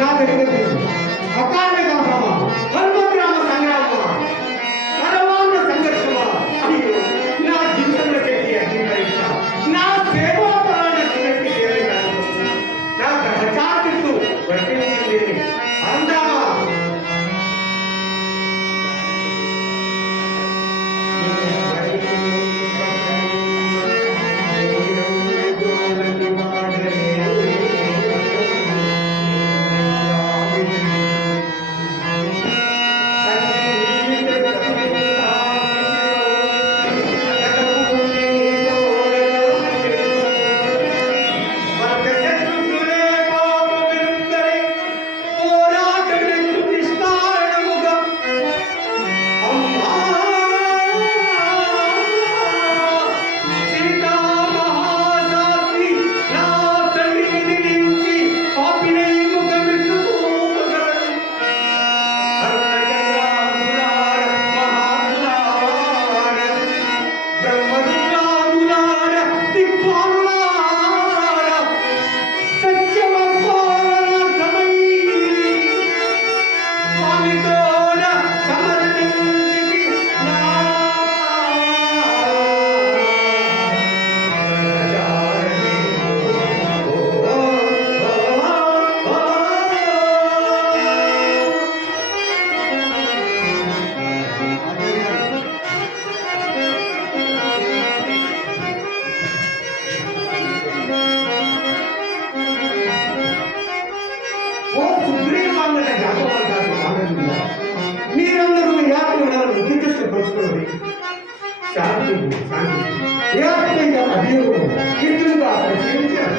ना नहीं देते अकाल మీరందరూ మీ ఆత్మ నిర్దిష్ట పరుచుకోండి శాంతి శాంతి. ఏ అభియోగం ఇద్దరుగా ప్రత్యేకించారు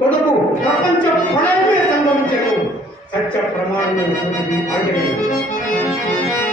నాశనమైన ప్రపంచ ప్రళయమే సంభవించను సత్య ప్రమాణం సూచిది